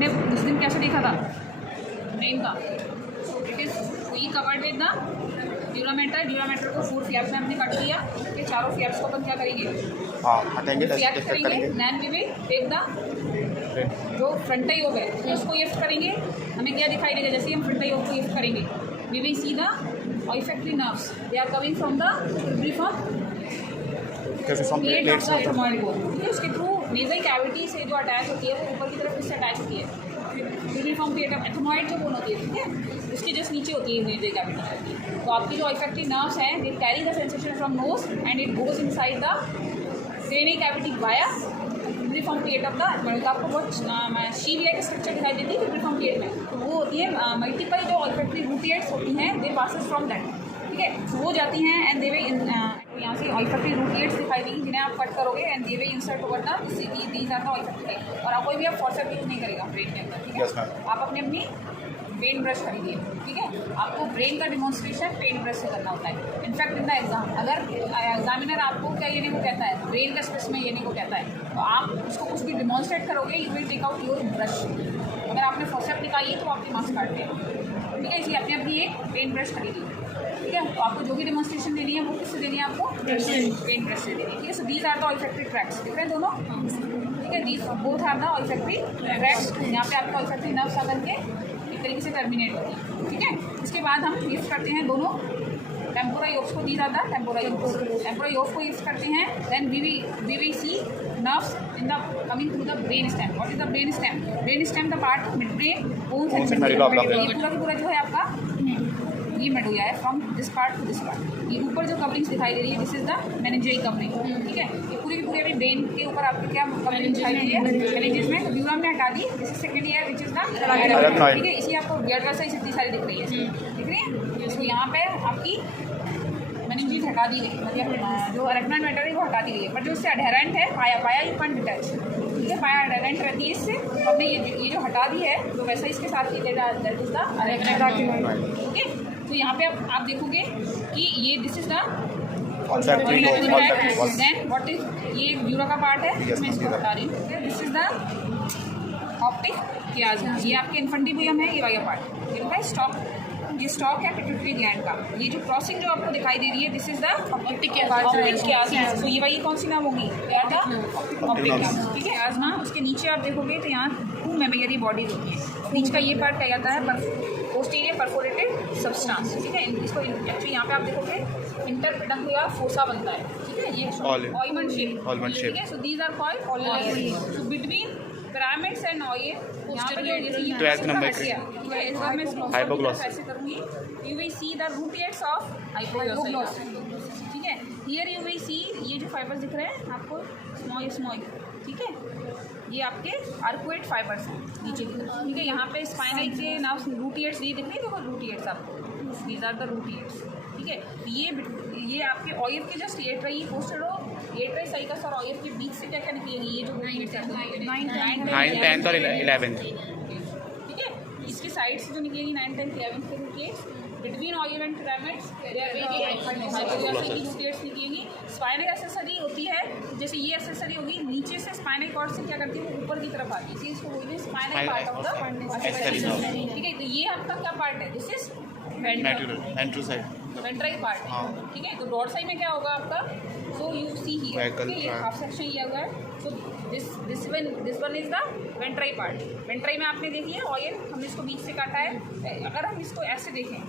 हमने उस दिन कैसे देखा था ब्रेन का, it is fully covered with the dura mater. Dura mater को 4 फ्लैप्स में हमने कट किया कि चारों फ्लैप्स को अपन क्या करेंगे, हटेंगे, फ्लैप्स करेंगे। Then we will take the जो फ्रंट योक है उसको लिफ्ट करेंगे। हमें क्या दिखाई देगा जैसे ही हम फ्रंट योक को लिफ्ट करेंगे, we will see the olfactory nerves, they are coming from the piriform plate of the ethmoid bone। ठीक है, उसके थ्रू नेजल कैविटी से जो अटैच होती है वो ऊपर की तरफ इससे अटैच होती है। piriform plate of ethmoid जो बोन होती है, ठीक है, उसकी जस्ट नीचे होती है नेजल कैविटी। तो आपकी जो olfactory nerves हैं they carry the sensation from nose and it goes inside the cranial cavity via piriform plate of the ethmoid। आपको बहुत शीव लाइक स्ट्रक्चर दिखाई देती है piriform plate में, तो वो होती है मल्टीपल जो olfactory root होती हैं दे पासेस फ्रॉम दैट। ठीक है, वो जाती हैं एंड दे वे यहाँ से olfactory root दिखाई देंगी जिन्हें आप कट करोगे and they way insert over the these are the olfactory। और आप कोई भी आप फॉर्सेप यूज नहीं करेगा ब्रेन के अंदर। ठीक है, आप अपनी पेन ब्रश खरीदिए। ठीक है, आपको ब्रेन का डिमॉन्स्ट्रेशन पेन ब्रश से करना होता है। इनफैक्ट इन द एग्जाम अगर एग्जामिनर आपको क्या लेने को कहता है, ब्रेन का स्पेसिमेन लेने को कहता है, तो आप उसको कुछ भी डिमॉन्स्ट्रेट करोगे, you will take out your brush. अगर आपने फॉर्सेप निकाली है तो आपके मार्क्स काट दें। ठीक है, इसलिए अपने अपनी एक पेन ब्रश खरीदिए। ठीक है, तो आपको जो भी डिमॉन्स्ट्रेशन देनी है वो किससे देनी है, आपको पेन ब्रश से देनी है। ठीक है, so these are the olfactory tracts, दिख रहे हैं दोनों। ठीक है, these both are the olfactory tracts. यहाँ पे आपका ऑल्फैक्टरी नर्व्स आकर के एक तरीके से टर्मिनेट होती है। ठीक है, इसके बाद हम यूज करते हैं दोनों टेम्पोरा योक्स को। दीज आर द टेम्पोरा योक्स। टेम्पोरा योक्स को यूज करते हैं। Then we will see nerves in the coming through the brain stem। what is the brain stem? brain stem the part of mid brain bones and medulla। ये पूरा का पूरा जो है आपका ये मेडुला है from this part two this part. ये ऊपर जो कवरिंग्स दिखाई दे रही है this is the meningeal covering. ठीक है, ये पूरी की पूरी अभी ब्रेन के ऊपर आपकी क्या कवरिंग दिखाई दे रही है मेनिंजेस में, तो ड्यूरा में हटा दी। This is second layer which is the arachnoid. ठीक है, इसी आपको ब्लड वेसल्स इतनी सारी दिख रही है, दिख रही है। इसको यहाँ पे आपकी मेनिंजेस हटा दी गई, मतलब जो एराक्नॉइड मैटर है वो हटा दी गई है, बट जो उससे अडहेरेंट है पाया यू कैन डिटैच। ठीक है, पाया अडहेरेंट रहती है इससे, तो हमने ये जो हटा दी है तो वैसा इसके साथ ही दैट इज द एराक्नॉइड। ठीक है, तो यहाँ पे आप देखोगे कि ये this is the then what is ये ड्यूरा का पार्ट है, मैं इसको बता रही हूँ। दिस इज द ऑप्टिक कियाज़ा, ये आपके इन्फंडिबुलम है, ये वाला पार्ट ये है स्टॉक, ये स्टॉक है पिट्यूटरी ग्लैंड का। ये जो क्रॉसिंग जो आपको दिखाई दे रही है दिस इज द ऑप्टिक कियाज़ा। तो ये वाली कौन सी नाम होगी, ऑप्टिक कियाज़ा। ठीक है, आजमा उसके नीचे आप देखोगे तो यहाँ 2 मेमोरी बॉडीज होती है। बीच का ये पार्ट क्या कहता है पोस्टीरियर परफोरेटेड सब्सटेंस। ठीक है, इसको एक्चुअली यहाँ पे आप देखोगे इंटरपेडंकुलर फोसा बनता है। ठीक है, ये ऑलमंड शेप। ठीक है, so these are called almond. So between pyramids and olive यहाँ पे जो ऐसे करूँगी you will see the rootlets of hypoglossal. ठीक है, हियर यू विल सी ये जो फाइबर्स दिख रहे हैं आपको स्मॉल। ठीक है, ये आपके आर्कुएट फाइबर्स हैं नीचे की तरफ। ठीक है, यहाँ पे स्पाइनल के नाम रूटिएट्स ये दिख रहे हैं, देखो रूटिएट्स आपको, दीज आर द रूटिएट्स। ठीक है, ये आपके ऑयल के जस्ट एट्राई पोस्टेरो एट्राई साइकस और ऑयल के बीच से क्या क्या निकलेंगे, ये जो 9th 10th और 11th। ठीक है, इसके साइड से जो निकलेंगी 9th 10th 11th के रूटिएट्स बिटवीन ऑयल एंड पिरामिड्स रूटिएट्स निकलेंगी। स्पाइनल एक्सेसरी होती है, जैसे ये एक्सेसरी होगी नीचे से स्पाइनल कॉर्ड से क्या करती है वो ऊपर की तरफ आती है, इसी इसको बोलते हैं spinal part of the accessory. ठीक है, तो ये आपका क्या पार्ट है, दिस इज वेंट्रल पार्ट। ठीक है, तो डॉर्ड साइड में क्या होगा आपका, सो यू सी हियर ये हाफ सेक्शन ये हुआ है। So this one is the ventral part. Ventral में आपने देखी है ऑयल, हमने इसको बीच से काटा है। अगर हम इसको ऐसे देखें,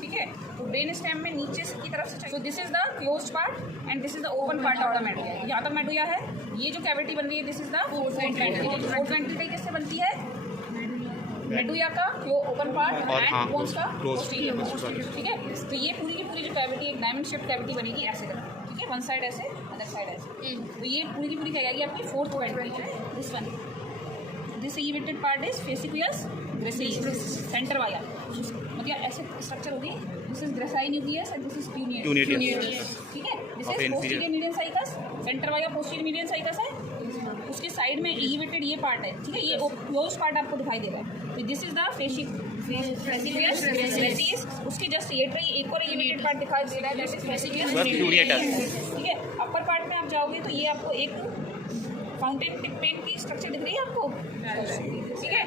ठीक है, तो ब्रेन स्टेम में नीचे की तरफ से, so this is the closed part and this is the open part of the medulla. यहाँ तक मेडुला है, ये जो कैविटी बन रही है this is the fourth ventricle. Fourth ventricle किससे बनती है, मेडुला का ओपन पार्ट एंड बोन्स का पोस्टीरियर। ठीक है, तो ये पूरी की पूरी जो कैविटी एक डायमंड शेप कैविटी बनेगी ऐसे करके। ठीक है, वन साइड ऐसे अदर साइड ऐसे, तो ये पूरी की पूरी क्या जाएगी आपकी fourth ventricle. This one this elevated part is fasciculus gracilis, centre वाला मतलब ऐसे स्ट्रक्चर होगी। This is gracile nucleus and this is cuneus. ठीक है, this is posterior median sulcus, centre वाला पोस्टीरियर मीडियन साइकस है, उसके साइड में एलिवेटेड ये पार्ट है। ठीक है, ये क्लोज पार्ट आपको दिखाई दे रहा है, this is the fasciculus gracilis. उसके जस्ट एक और एलिवेटेड पार्ट दिखाई दे रहा है, दैट इज फेसिकुलस क्यूनियस। ठीक है, अपर पार्ट में आप जाओगे तो ये आपको एक फाउंटेन टिप पेन की स्ट्रक्चर दिख रही है आपको। ठीक है,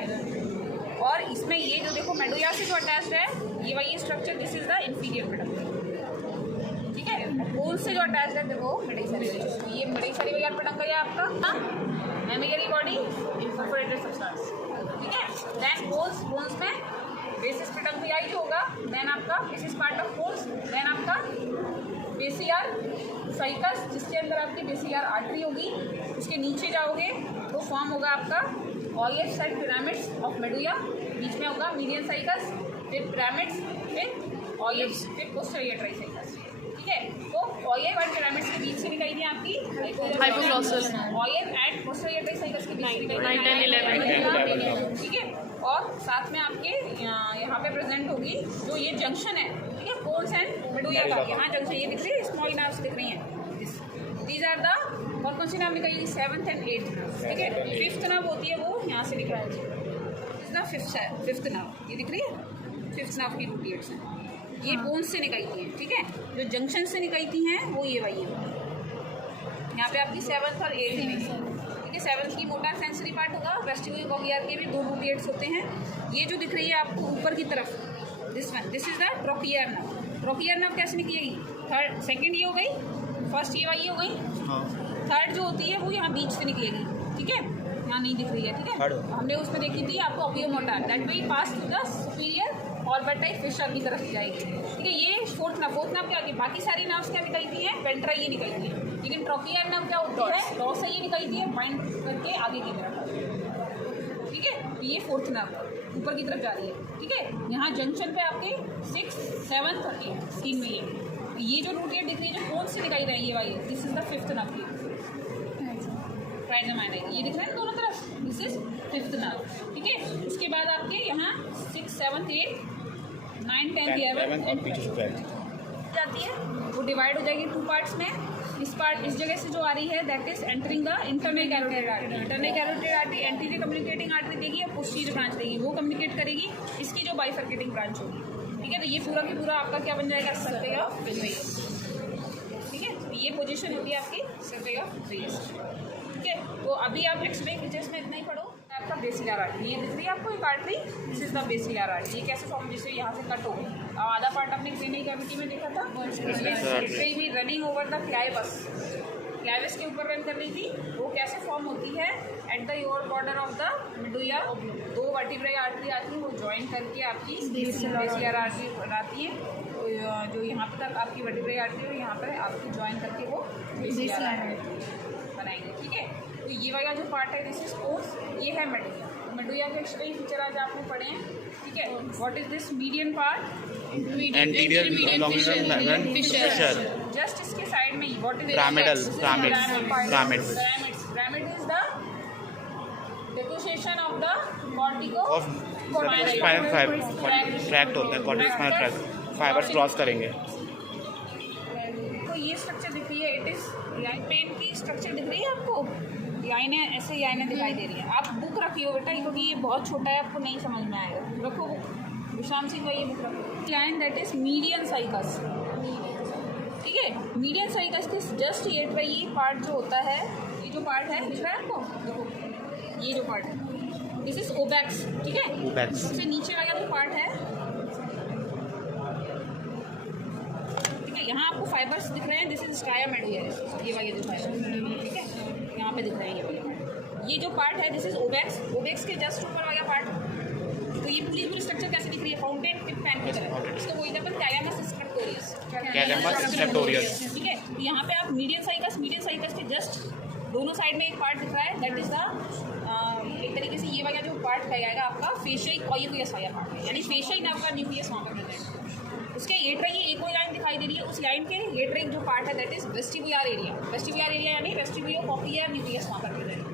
इसमें ये जो देखो मेडुला से जो अटैच्ड है ये वही structure, this is the inferior peduncle, ठीक है। बोन से जो अटैच्ड है देखो ये मेडिसेरियल पेडंकल है आपका, मेमोरी बॉडी इनकॉर्पोरेटेड सब्सटेंस, ठीक है। देन बोन्स में बेसिस पेडंकल होगा, देन आपका this is part of pons, then आपका बेसियार साइकस जिसके अंदर आपकी बेसियार आर्टरी होगी, उसके नीचे जाओगे तो फॉर्म होगा आपका ऑयफ साइड पिरामिड्स ऑफ मेडुला, बीच में होगा मीडियन साइकस, फिर पिरामिड्स, फिर ऑयफ, फिर पोस्टीरियर ट्राइसाइकस, ठीक है। तो ऑयफ एंड पिरामिड्स के बीच से निकाली थी आपकी हाइपोग्लॉसल, ऑयफ एंड पोस्टीरियर ट्राइसाइकस के बीच से निकाली 9, 10, 11, ठीक है। और साथ में आपके यहाँ पे प्रेजेंट होगी जो ये जंक्शन है, ठीक है, बोन्स एंड मेडुला का, यहाँ जंक्शन ये दिख रही है, स्मॉल नर्व्स दिख रही हैं, दीज आर द, और कौन सी नाम निकाली, 7th and 8th नर्व, ठीक है। 5th नर्व होती है वो यहाँ से दिख रहा है, फिफ्थ नर्व ये दिख रही है, 5th नर्व की रूटियट्स हैं, ये बोन्स से निकलती हैं, ठीक है। जो जंक्शन से निकलती हैं वो ये वही है, यहाँ पे आपकी 7th और 8th में, ठीक है। 7th की मोटर सेंसरी पार्ट होगा, वेस्टिबुलर कॉक्लियर के भी 2 रूटियट्स होते हैं। ये जो दिख रही है आपको ऊपर की तरफ, this is the trochlear nerve. Trochlear nerve कैसे निकलेगी, थर्ड, सेकंड ये हो गई, फर्स्ट ये वाली हो गई, थर्ड जो होती है वो यहाँ बीच से निकलेगी, ठीक है, यहाँ नहीं दिख रही है, ठीक है। हमने उसमें देखी थी आपको oculomotor, that will pass through the superior orbital fissure की तरफ जाएगी, ठीक है। ये फोर्थ नर्व क्या होती है, बाकी सारी नर्व्स क्या निकलती है, वेंट्रा ये निकलती है, लेकिन ट्रोकियर नर्व क्या होती है, डॉर्सा ये निकलती है बाइंड करके आगे की तरफ, ठीक है। तो ये फोर्थ नर्व ऊपर की तरफ जा रही है, ठीक है। यहाँ जंक्शन पे आपके 6, 7, 13 3 में ये जो रूटियर दिख रही है जो बोन से निकाली रही है ये वाली, this is the 5th nerve, trigeminal है ये दिख रहा है ना दोनों तरफ, दिस इज 5th नर्व, ठीक है। उसके बाद आपके यहाँ 6, 7, 8, 9, 10, 11 जाती है, वो डिवाइड हो जाएगी 2 पार्ट्स में। इस जगह से जो आ रही है that is entering the internal carotid artery, internal carotid artery anterior communicating artery देगी और पोस्टीरियर ब्रांच देगी, वो कम्युनिकेट करेगी इसकी जो बाइफर्केटिंग ब्रांच होगी, ठीक है। तो ये पूरा की पूरा आपका क्या बन जाएगा, सर्वे ऑफ वेस्ट, ठीक है। तो ये पोजीशन होती है आपकी सर्वे ऑफ वेस्ट, ठीक है। तो अभी आप एक्सरे फीचर्स में इतना ही पढ़ो। आपका बेसिलर आर्टरी ये दिख रही है आपको एक artery, this is the basilar artery, ये कैसे फॉर्म, जैसे यहाँ से कट हो गई, अब आधा पार्ट आपने क्रेनियल कैविटी में देखा था, भी रनिंग ओवर द क्लाइवस के ऊपर रन कर रही थी, वो कैसे फॉर्म होती है, at the lower border of the medulla 2 vertebral artery आती है, वो ज्वाइन करके आपकी बेसिलर आर्टरी बनाती है, तो जो यहाँ पे तक आपकी वर्टिब्रल आर्टरी है यहाँ पर आपकी ज्वाइन करके वो बेसिलर आर्टरी बनाएंगे, ठीक है। तो ये वाला जो पार्ट है दिस इज पोस्ट, ये है मेडुला। मेडुला के एक्सरे फीचर आज आपने पढ़े हैं, ठीक है। What is this median part, anterior longitudinal fissure, just इसके साइड में what is pyramidal, pyramid is the decussation of the cortico of tract होता है, corticospinal tract, fibres cross करेंगे। तो ये स्ट्रक्चर दिख रही है, इट इज पेन की स्ट्रक्चर दिख रही है आपको, लाइनें ऐसे लाइनें दिखाई दे रही है। आप बुक रखियो बेटा, क्योंकि ये बहुत छोटा है, आपको नहीं समझ में आएगा, रखो बुक, विशाम सिंह का ये बुक रखो। Line that is median cycas, ठीक है। मीडियन साइकस के जस्ट ये पार्ट जो होता है, ये जो पार्ट है दिख रहा है आपको, देखो ये जो पार्ट है दिस इज ओबैक्स, ठीक है। ओबैक्स सबसे नीचे वाला जो पार्ट है, ठीक है, यहाँ आपको फाइबर्स दिख रहे हैं, दिस इज स्ट्राया मेडुला, ये वाले जो फाइबर, ठीक है, यहाँ पे दिख रहे हैं ये वाले। ये जो पार्ट है दिस इज ओबैक्स के जस्ट ऊपर वाला पार्ट। तो ये पूरी स्ट्रक्चर कैसे दिख रही है, फाउंटेन टिप फैन की तरह, इसको बोलते हैं कैलामस स्ट्रक्टोरियस, ठीक है। तो यहाँ पे आप मीडियन साइकस के जस्ट दोनों साइड में एक पार्ट दिख रहा है, दैट इज द एक तरीके से ये वाला जो पार्ट लगाएगा आपका फेशियल कॉर्टिकस वाला पार्ट, यानी फेशियल नर्व का न्यूक्लियस वहाँ पर प्रेजेंट है। उसके एट्रिक की एक और लाइन दिखाई दे रही है, उस लाइन के एट्रिक जो पार्ट है दैट इज वेस्टिबुलर एरिया यानी वेस्टिबुलो कॉक्लियर न्यूक्लियस वहाँ पर प्रेजेंट है।